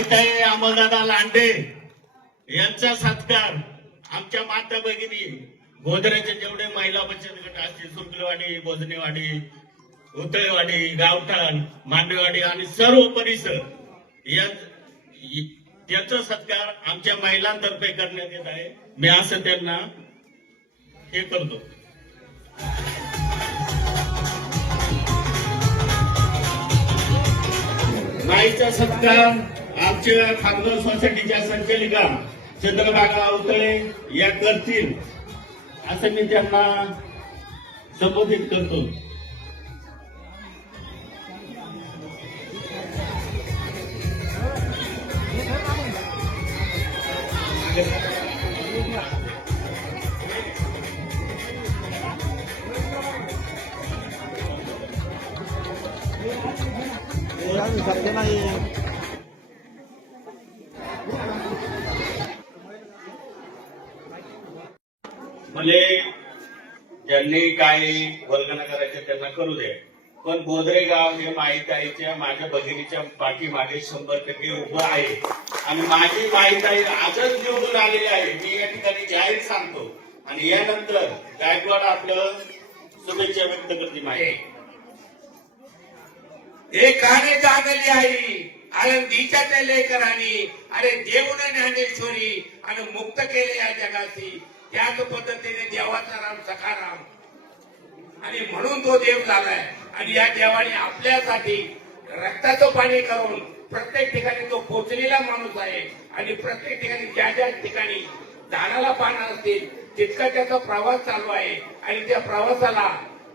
ताईताई अमरदादा लांडे यांचा सत्कार आमच्या माता भगिनी गोदरेचे जेवढे महिला बचत गट असतील सुरकलवाडी बोजनेवाडी उतळेवाडी गावठाण मांडवेवाडी आणि सर्व परिसर त्याचा सत्कार आमच्या महिलांतर्फे करण्यात येत आहे मी असं त्यांना हे करतो माईचा सत्कार आमच्या खामगाव सोसायटीच्या संचालिका चंद्रबागा अवतळे या करतील असं मी त्यांना संबोधित करतो Gracias, त्यांनी काही वर्गना करायचे त्यांना करू दे पण बोदरे गाव हे माईताईच्या माझ्या बहिणीच्या पाठीमागे शंभर टक्के उभं आहे आणि माझी माईताई आजच निवडून आलेली आहे मी या ठिकाणी जाहीर सांगतो आणि यानंतर गायकवाड आपलं शुभेच्छा व्यक्त करते माहिती हे काने जागली आई आनंदीच्या त्या लेकरांनी अरे देऊन ज्ञानेश्वरी आणि मुक्त केले या जगाशी त्याच पद्धतीने देवाचा राम सखाराम आणि म्हणून तो देव झालाय आणि या देवाने आपल्यासाठी रक्ताचं पाणी करून प्रत्येक ठिकाणी तो पोचलेला माणूस आहे आणि प्रत्येक ठिकाणी ज्या ज्या ठिकाणी झाडाला पानं असतील तितका त्याचा प्रवास चालू आहे आणि त्या प्रवासाला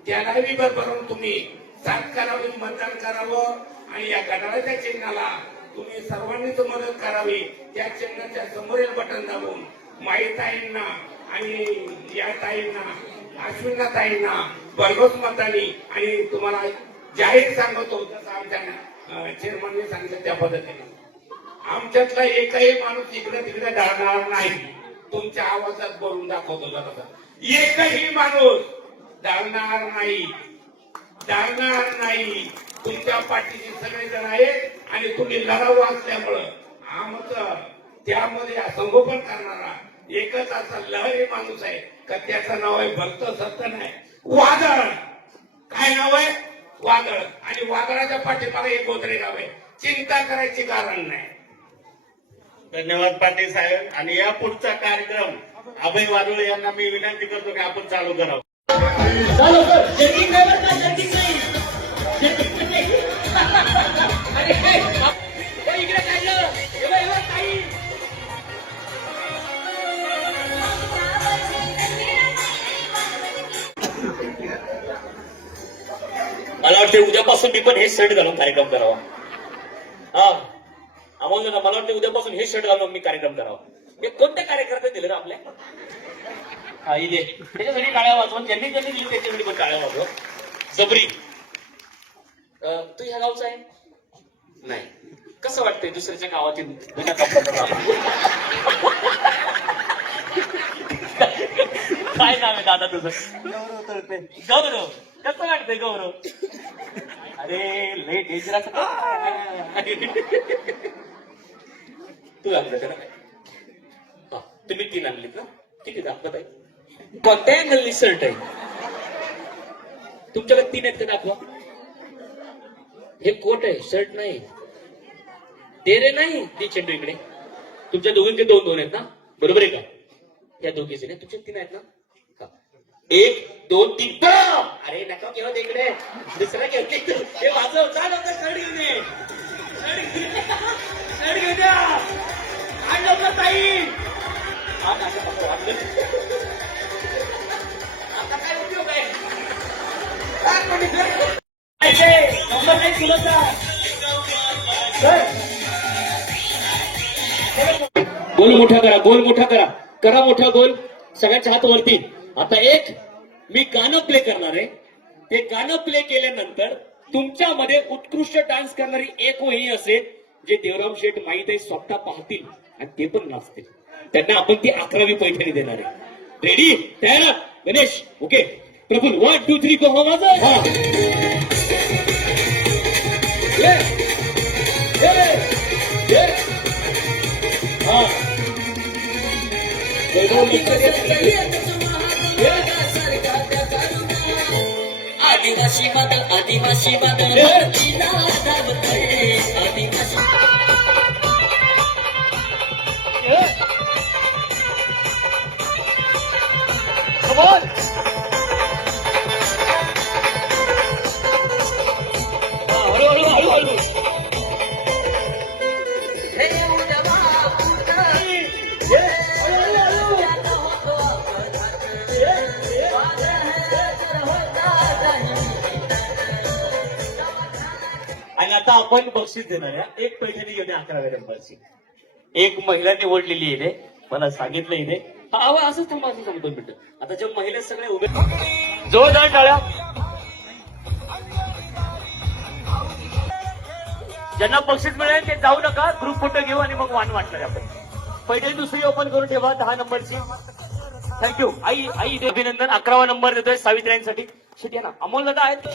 त्यालाही भरून तुम्ही साथ करावी मतदान करावं आणि या गटाच्या चिन्हाला तुम्ही सर्वांनीच मदत करावी त्या चिन्हाच्या समोरील बटन दाबून माईताईंना आणि या ताईंना अश्विना ताईंना भरघोस मतांनी आणि तुम्हाला जाहीर सांगतो जसं आमच्या चेअरमनने सांगितलं त्या पद्धतीने आमच्यातला एकही माणूस इकडे तिकडे डाळणार नाही तुमच्या आवाजात बोलून दाखवतो एकही माणूस धाडणार नाही ढळणार नाही तुमच्या पाठीचे सगळेजण आहेत आणि तुम्ही लढाव असल्यामुळं आमचं त्यामध्ये संगोपन करणारा एकच असा लहरी माणूस आहे का त्याचं नाव आहे भक्त सत्य नाही वादळ काय नाव आहे वादळ आणि वादळाच्या पाठीमागे एक गोत्रे नाव आहे चिंता करायची कारण नाही धन्यवाद पाटील साहेब आणि या पुढचा कार्यक्रम अभय वादळ यांना मी विनंती करतो की आपण चालू करावं वाटते उद्यापासून मी पण हे शर्ट घालून कार्यक्रम करावा हा अमोल मला वाटते उद्यापासून हे शर्ट घालून मी कार्यक्रम करावा हे कोणत्या कार्यकर्ते दिले ना आपल्या त्याच्यासाठी काळ्या वाजवून ज्यांनी ज्यांनी दिली त्याच्यासाठी पण काळ्या वाजव जबरी तू ह्या गावचा आहे नाही कसं वाटतंय दुसऱ्याच्या गावातील काय नाव आहे दादा तुझं गौरव गौरव कसं वाटतंय गौरव अरे लेट डेंजर तू आपलं तुम्ही तीन आणली का ठीक आहे दाखवत आहे कोणत्या अँगलनी शर्ट आहे तुमच्याकडे तीन आहेत का दाखवा हे कोट आहे शर्ट नाही तेरे नाही ती चेंडू इकडे तुमच्या दोघींचे दोन दोन आहेत ना बरोबर आहे का या दोघीचे नाही तुमच्या तीन आहेत ना एक दोन तीन अरे नका घेऊ तिकडे दुसरा घेऊ हे वाजव चाल होतं शर्ट घेऊन ये शर्ट घेऊन द्या आण लवकर ताई आता काय उपयोग आहे नंबर नाही तुला गोल मोठा करा गोल मोठा करा करा मोठा गोल सगळ्याच्या हात वरती आता एक मी गाणं प्ले करणार आहे ते गाणं प्ले केल्यानंतर तुमच्यामध्ये उत्कृष्ट डान्स करणारी एक वही असेल जे देवराम शेठ माहीत आहे स्वतः पाहतील आणि ते पण नाचतील त्यांना आपण ती अकरावी पैठणी देणार आहे रेडी तयार Ganesh okay Praful one two three go हा हा आदिवासी बादल आदिवासी बादल धरतीला धावतोय आदिवासी Yeah. आता आपण बक्षीस देणार आहे एक पैठणी घेऊन अकराव्या नंबरची एक महिला निवडलेली आहे मला सांगितलं इथे अहो असंच थांबा असं सांगतो मिनिट आता जे महिला सगळे उभे जोरदार टाळ्या ज्यांना बक्षीस मिळेल ते जाऊ नका ग्रुप फोटो घेऊ आणि मग वान वाटणार आपण पहिले दुसरी ओपन करून ठेवा दहा नंबरची थँक्यू आई आई अभिनंदन अकरावा नंबर देतोय सावित्र्यांसाठी शेटी ना अमोल दादा आहेत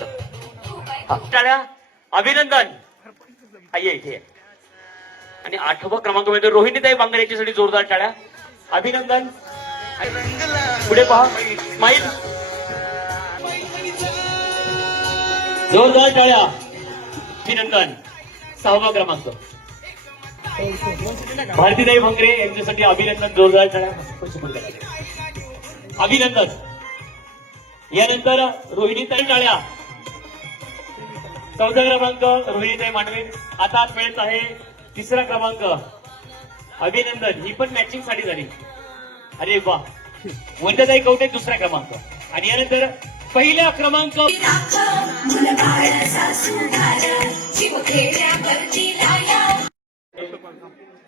हो, टाळ्या अभिनंदन आइए इथे आणि आठवा क्रमांक मिळतो म्हणजे रोहिणीताई बांगर यांच्यासाठी जोरदार टाळ्या अभिनंदन पुढे पहा माईल जोरदार टाळ्या अभिनंदन सहावा क्रमांक भारतीदाई भांगरे यांच्यासाठी अभिनंदन जोरदार टाळ्या अभिनंदन यानंतर रोहिणीताई टाळ्या चौथा क्रमांक रोहिताई मांडवे आता मिळत आहे तिसरा क्रमांक अभिनंदन ही पण मॅचिंग साठी झाली अरे वा वंदताई कवटे दुसरा क्रमांक आणि यानंतर पहिला क्रमांक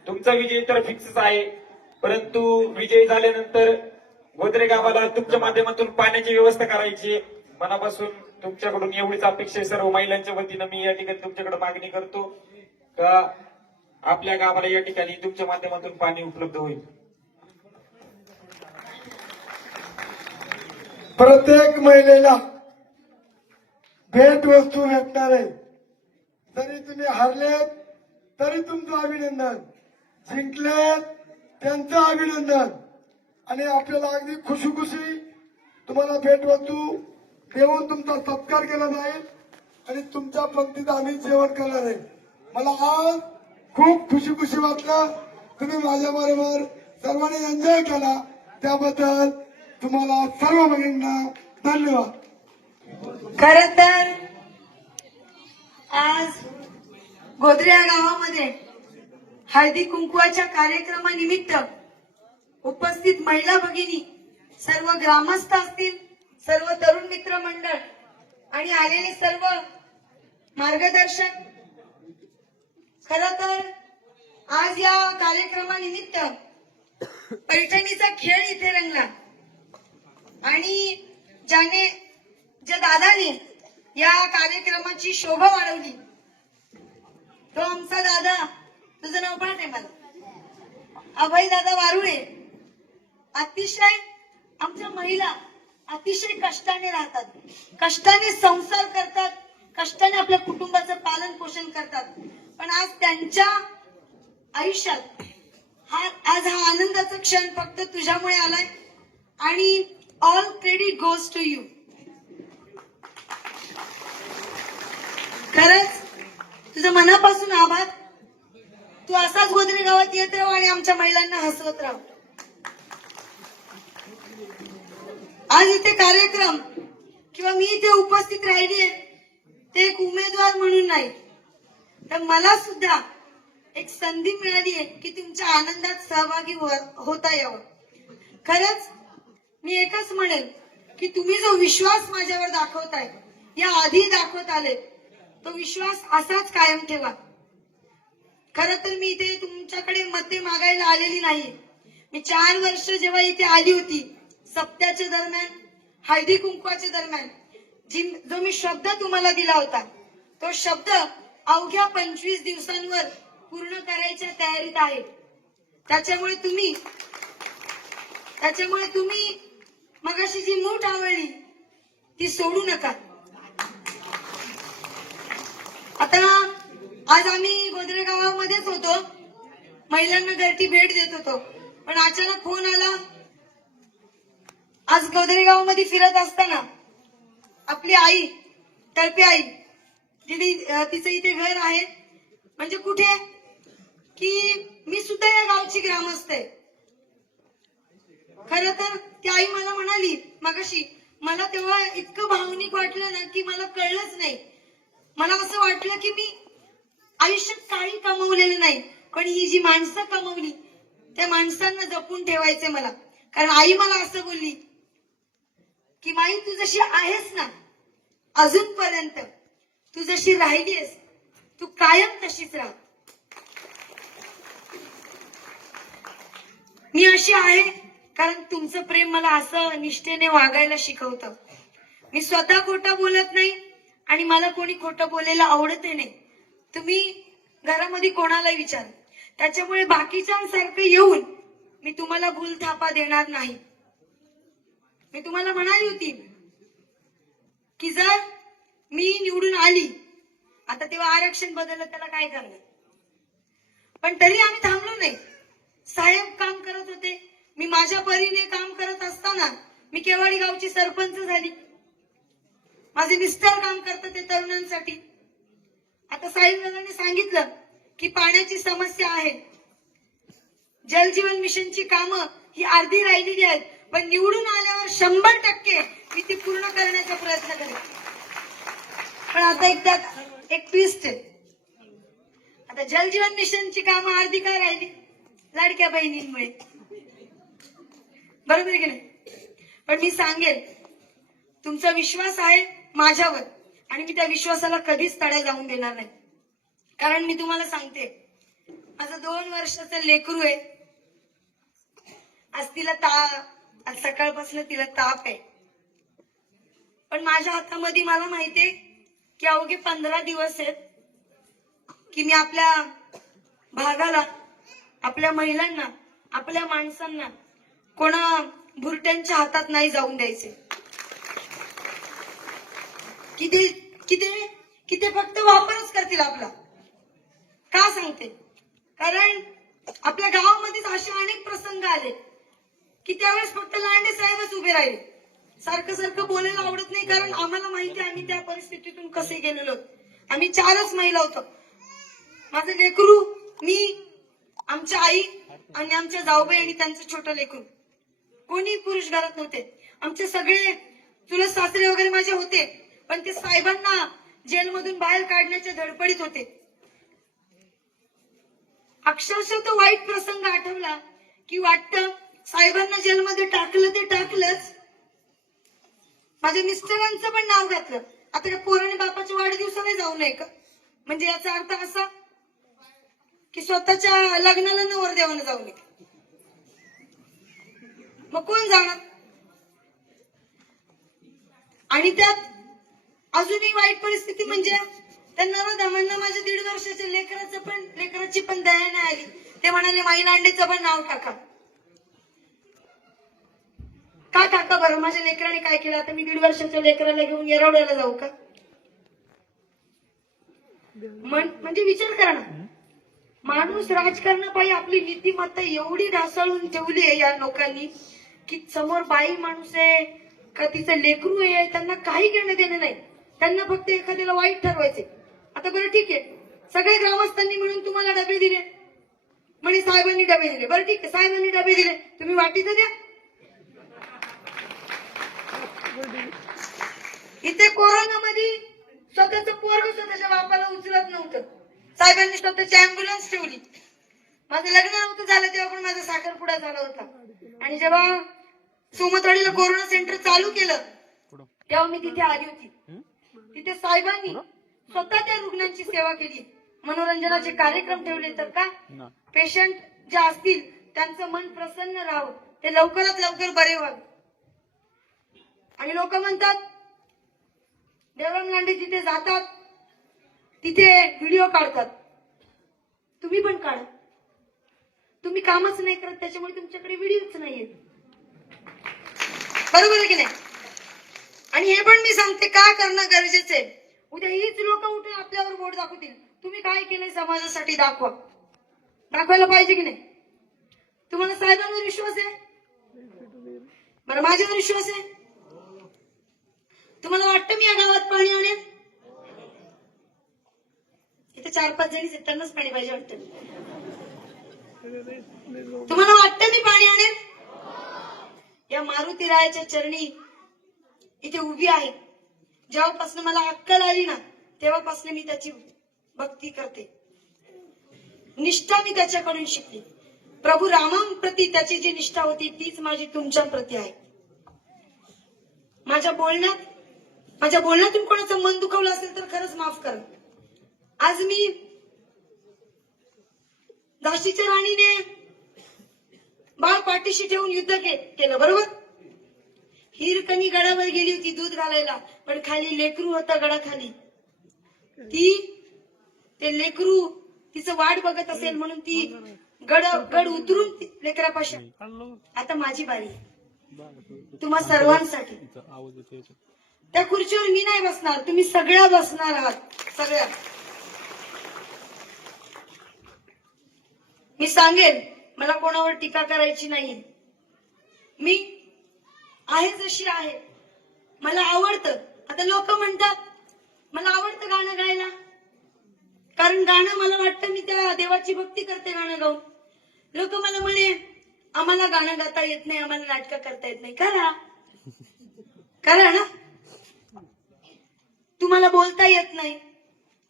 तुमचा विजय तर फिक्सच आहे परंतु विजय झाल्यानंतर गोदरे गावाला तुमच्या माध्यमातून पाण्याची व्यवस्था करायची मनापासून तुमच्याकडून एवढीच अपेक्षा आहे सर्व महिलांच्या वतीनं मी या ठिकाणी तुमच्याकडे मागणी करतो का आपल्या गावाला या ठिकाणी तुमच्या माध्यमातून पाणी उपलब्ध होईल प्रत्येक महिलेला भेट वस्तू भेटणार आहे जरी तुम्ही हरलेत तरी तुमचं अभिनंदन जिंकलेत त्यांचं अभिनंदन आणि आपल्याला अगदी खुशी खुशी तुम्हाला भेट वस्तू देऊन तुमचा सत्कार केला जाईल आणि तुमच्या पंक्तीत आम्ही जेवण करणार आहे मला आज खूप खुशी खुशी वाटलं तुम्ही माझ्या बरोबर सर्वांनी एन्जॉय केला त्याबद्दल तुम्हाला सर्व भगिनींना धन्यवाद खर तर आज गोद्रे या गावामध्ये हळदी कुंकुवाच्या कार्यक्रमानिमित्त उपस्थित महिला भगिनी सर्व ग्रामस्थ असतील सर्व तरुण मित्र मंडळ आणि आलेले सर्व मार्गदर्शक खर तर आज या कार्यक्रमानिमित्त पैठणीचा खेळ इथे रंगला आणि ज्याने ज्या दादाने या कार्यक्रमाची शोभा वाढवली तो आमचा दादा तुझं नाव पण नाही मला अभय दादा वारुळे अतिशय आमच्या महिला अतिशय कष्टाने राहतात कष्टाने संसार करतात कष्टाने आपल्या कुटुंबाचं पालन पोषण करतात पण आज त्यांच्या आयुष्यात हा आज हा आनंदाचा क्षण फक्त तुझ्यामुळे आलाय आणि all credit goes to you खरंच तुझं मनापासून आभार तू असाच गोदरी गावात येत राहू आणि आमच्या महिलांना हसवत राहू आज इथे कार्यक्रम किंवा मी इथे उपस्थित राहिली ते एक उमेदवार म्हणून नाही तर मला सुद्धा एक संधी मिळाली आहे की तुमच्या आनंदात सहभागी हो-, होता यावं खरंच मी एकच म्हणेन की तुम्ही जो विश्वास माझ्यावर दाखवताय या आधी दाखवत आले तो विश्वास असाच कायम ठेवा खर तर मी इथे तुमच्याकडे मते मागायला आलेली नाही मी चार वर्ष जेव्हा इथे आली होती सप्त्याच्या दरम्यान हळदी कुंकवाच्या दरम्यान जो मी शब्द तुम्हाला दिला होता तो शब्द अवघ्या पंचवीस दिवसांवर पूर्ण करायच्या तयारीत आहे त्याच्यामुळे तुम्ही त्याच्यामुळे तुम्ही मगाशी जी मूठ आवडली ती सोडू नका आता आज आम्ही गोदरे गावामध्येच होतो महिलांना घरची भेट देत होतो पण अचानक फोन आला आज गाव मध्ये फिरत असताना आपली आई तळपी आई दिदी तिचं इथे घर आहे म्हणजे कुठे की मी सुद्धा या गावची ग्रामस्थ आहे खर तर ती आई मला म्हणाली मगाशी मला तेव्हा इतकं भावनिक वाटलं ना की मला कळलंच नाही मला असं वाटलं की मी आयुष्यात काही कमवलेलं नाही पण ही जी माणसं कमवली त्या माणसांना जपून ठेवायचे मला कारण आई मला असं बोलली की माई तू जशी आहेस ना अजूनपर्यंत तू जशी राहिलीस तू कायम तशीच राह मी अशी आहे कारण तुमचं प्रेम मला असं निष्ठेने वागायला शिकवतं मी स्वतः खोटं बोलत नाही आणि मला कोणी खोटं बोलायला आवडत नाही तुम्ही घरामध्ये कोणाला विचार त्याच्यामुळे सारखे येऊन मी तुम्हाला भूलथापा देणार नाही मी तुम्हाला म्हणाली होती की जर मी निवडून आली आता तेव्हा आरक्षण बदललं त्याला काय करणार पण तरी आम्ही थांबलो नाही साहेब काम करत होते मी माझ्या परीने काम करत असताना मी केवाडी गावची सरपंच झाली माझे मिस्टर काम करतात ते तरुणांसाठी आता साहेबांनी सांगितलं की पाण्याची समस्या आहे जलजीवन मिशनची कामं ही अर्धी राहिलेली आहेत पण निवडून आल्यावर शंभर टक्के मी ती पूर्ण करण्याचा प्रयत्न करेन पण आता एक त्यात एक ट्विस्ट आहे आता जलजीवन मिशनची काम अर्धी काय राहिली लाडक्या बहिणींमुळे बरोबर की नाही पण मी सांगेल तुमचा विश्वास आहे माझ्यावर आणि मी त्या विश्वासाला कधीच तड्या जाऊन देणार नाही कारण मी तुम्हाला सांगते माझं दोन वर्षाचं लेकरू आहे आज तिला ता आज सकाळपासून तिला ताप आहे पण माझ्या हातामध्ये मला माहितीये की अवघे पंधरा दिवस आहेत की मी आपल्या भागाला आपल्या महिलांना आपल्या माणसांना कोणा भुरट्यांच्या हातात नाही जाऊन द्यायचे किती किती किती फक्त वापरच करतील आपला का सांगते कारण आपल्या गावामध्येच असे अनेक प्रसंग आले की त्यावेळेस फक्त लांडे साहेबच उभे राहिले सारखं सारखं बोलायला आवडत नाही कारण आम्हाला माहिती आम्ही त्या परिस्थितीतून कसे गेलेलो आम्ही चारच महिला होतो माझे लेकरू मी आमच्या आई आणि आमच्या जाऊबाई आणि त्यांचं छोटं लेकरू कोणी पुरुष घरात नव्हते आमचे सगळे तुला सासरे वगैरे माझे होते पण ते साहेबांना जेलमधून बाहेर काढण्याच्या धडपडीत होते अक्षरशः तो वाईट प्रसंग आठवला की वाटतं साहेबांना जेलमध्ये टाकलं ते टाकलंच माझ्या मिस्टरांचं पण नाव घातलं आता काय पोराने बापाच्या वाढदिवसाने जाऊ नये का म्हणजे याचा अर्थ असा की स्वतःच्या लग्नाला नवर देवाने जाऊ नये मग कोण जाणार आणि त्यात अजूनही वाईट परिस्थिती म्हणजे त्यांना त्या म्हणणं माझ्या दीड वर्षाच्या लेकराचं पण लेकराची पण दया नाही आली ते म्हणाले माईलांडेचं पण नाव टाका का काका बरं माझ्या लेकराने काय केलं आता मी दीड वर्षाच्या लेकराला घेऊन येरवड्याला जाऊ का म्हणजे विचार करा ना माणूस राजकारणापायी आपली नीतिमत्ता एवढी ढासळून ठेवली आहे या लोकांनी की समोर बाई माणूस आहे का तिचं लेकरू आहे त्यांना काही घेणं देणं नाही त्यांना फक्त एखाद्याला वाईट ठरवायचे आता बरं ठीक आहे सगळे ग्रामस्थांनी म्हणून तुम्हाला डबे दिले म्हणे साहेबांनी डबे दिले बरं ठीक आहे साहेबांनी डबे दिले तुम्ही वाटी तर द्या इथे कोरोनामध्ये स्वतःच पोरग स्वतःच्या बापाला उचलत नव्हतं साहेबांनी स्वतःची अम्ब्युलन्स ठेवली माझं लग्न नव्हतं झालं तेव्हा पण माझा साखरपुडा झाला होता आणि जेव्हा सोमतवाडीला कोरोना सेंटर चालू केलं तेव्हा मी तिथे आली होती तिथे साहेबांनी स्वतः त्या रुग्णांची सेवा केली मनोरंजनाचे कार्यक्रम ठेवले तर का पेशंट जे असतील त्यांचं मन प्रसन्न राहावं ते लवकरात लवकर बरे व्हावं आणि लोक म्हणतात देवराम लांडे जिथे जातात तिथे व्हिडिओ काढतात तुम्ही पण काढा तुम्ही कामच नाही करत त्याच्यामुळे तुमच्याकडे व्हिडिओच नाही येत बरोबर आहे की नाही आणि हे पण मी सांगते का करणं गरजेचं आहे उद्या हीच लोक उठून आपल्यावर बोट दाखवतील तुम्ही काय केलंय समाजासाठी दाखवा दाखवायला पाहिजे की नाही तुम्हाला साहेबांवर विश्वास आहे बरं माझ्यावर विश्वास आहे तुम्हाला वाटतं मी या गावात पाणी आणेन इथे चार पाच जणी त्यांनाच पाणी पाहिजे वाटतं तुम्हाला वाटतं मी पाणी आणेन या मारुती रायाच्या चरणी इथे उभी आहे जेव्हापासून मला अक्कल आली ना तेव्हापासून मी त्याची भक्ती करते निष्ठा मी त्याच्याकडून शिकली प्रभू रामांप्रती त्याची जी निष्ठा होती तीच माझी तुमच्या प्रती आहे माझ्या बोलण्यात माझ्या बोलण्यातून कोणाचं मन दुखवलं असेल तर खरंच माफ कर आज मी झाशीच्या राणीने बाळ पाठीशी ठेवून युद्ध केलं बरोबर हिरकणी गडावर गेली होती दूध घालायला पण खाली लेकरू होता गडाखाली ती ते लेकरू तिचं वाट बघत असेल म्हणून ती गड गड उतरून लेकरापाशी आता माझी बारी तुम्हा सर्वांसाठी त्या खुर्चीवर मी नाही बसणार तुम्ही सगळ्या बसणार आहात सगळ्या मी सांगेन मला कोणावर टीका करायची नाही मी आहे जशी आहे मला आवडतं आता लोक म्हणतात मला आवडतं गाणं गायला कारण गाणं मला वाटतं मी त्या देवाची भक्ती करते गाणं गाऊन लोक मला म्हणे आम्हाला गाणं गाता येत नाही आम्हाला नाटकं करता येत नाही करा करा ना तुम्हाला बोलता येत नाही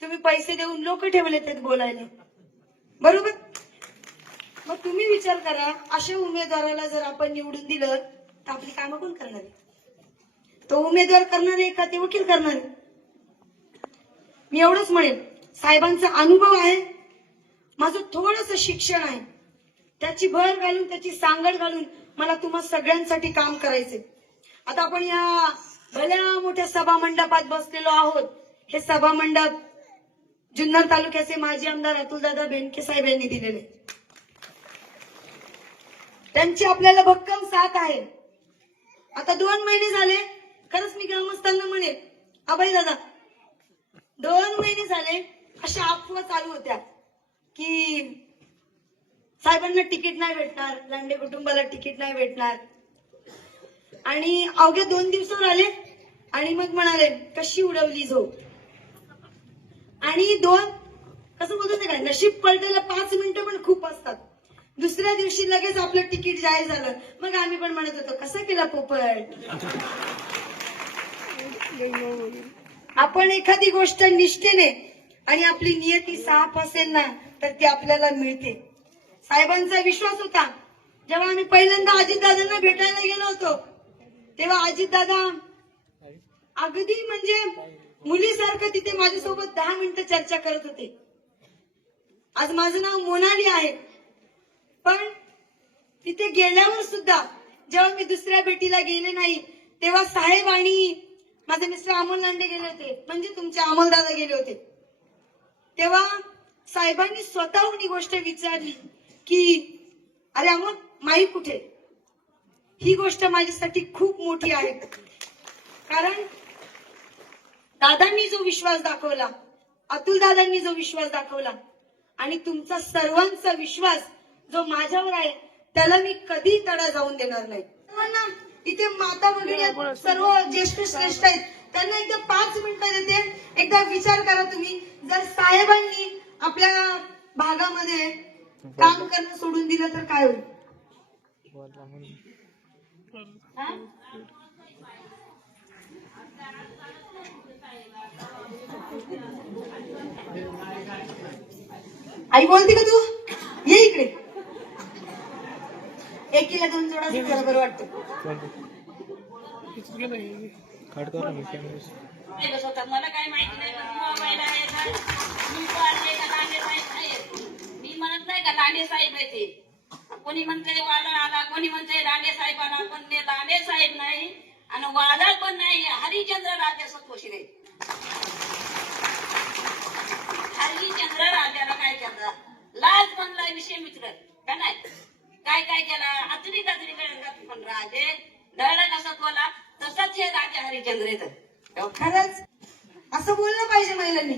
तुम्ही पैसे देऊन लोक ठेवले त्यात बोलायला बरोबर मग तुम्ही विचार करा अशा उमेदवाराला जर आपण निवडून दिलं तर आपली कामं कोण करणार तो उमेदवार करणार आहे का ते वकील करणार मी एवढंच म्हणेन साहेबांचा अनुभव आहे माझं थोडस शिक्षण आहे त्याची भर घालून त्याची सांगड घालून मला तुम्हा सगळ्यांसाठी काम करायचे आता आपण या भल्या मोठ्या सभा मंडपात बसलेलो आहोत हे सभा मंडप जुन्नर तालुक्याचे माजी आमदार अतुलदादा बेनके साहेब यांनी दिलेले त्यांची आपल्याला भक्कम साथ आहे आता दोन महिने झाले खरंच मी ग्रामस्थांना म्हणेन अभय दादा दोन महिने झाले अशा अफवा चालू होत्या की साहेबांना तिकीट नाही भेटणार लांडे कुटुंबाला तिकीट नाही भेटणार आणि अवघ्या दोन दिवसावर आले आणि मग म्हणाले कशी उडवली झोप आणि दोन कसं बोलतो काय नशीब पलटायला पाच मिनिटं पण खूप असतात दुसऱ्या दिवशी लगेच आपलं तिकीट जाहीर झालं मग आम्ही पण म्हणत होतो कसा केला पोपट आपण एखादी गोष्ट निष्ठेने आणि आपली नियती साफ असेल ना तर ती आपल्याला मिळते साहेबांचा विश्वास होता जेव्हा आम्ही पहिल्यांदा दादांना भेटायला गेलो होतो तेव्हा अजित दादा अगदी म्हणजे मुलीसारखं तिथे माझ्यासोबत दहा मिनिटं चर्चा करत होते आज माझं नाव मोनाली आहे पण तिथे गेल्यावर सुद्धा जेव्हा मी दुसऱ्या भेटीला गेले नाही तेव्हा साहेब आणि माझे मिस्टर अमोल लांडे गेले होते म्हणजे तुमचे दादा गेले होते तेव्हा साहेबांनी स्वतःहून ही गोष्ट विचारली की अरे अमोल माई कुठे ही गोष्ट माझ्यासाठी खूप मोठी आहे कारण दादांनी जो विश्वास दाखवला अतुल दादांनी जो विश्वास दाखवला आणि तुमचा सर्वांचा विश्वास जो माझ्यावर आहे त्याला मी कधी तडा जाऊन देणार नाही इथे माता वगैरे सर्व ज्येष्ठ श्रेष्ठ आहेत त्यांना एकदा पाच मिनिटं देते एकदा विचार करा तुम्ही जर साहेबांनी आपल्या भागामध्ये काम करणं सोडून दिलं तर काय होईल आई बोलते का तू ये इकडे एक किलो दोन जोडा बरोबर वाटत मला काय माहिती नाही मोबाईल आहे मी म्हणत नाही का लांडे साहेब आहे ते कोणी म्हणते वादळ आला कोणी म्हणते राणे साहेब आला पण ते राणे साहेब नाही आणि वादळ पण नाही हरिचंद्र राजा संतोषी नाही हरिचंद्र राजाला काय केलं लाज म्हणला विषय मित्र का नाही काय काय केला अचरी काजरी पण राजे डळला नसत बोला तसंच हे राजा हरिचंद्र येत हो, खरंच असं बोललं पाहिजे महिलांनी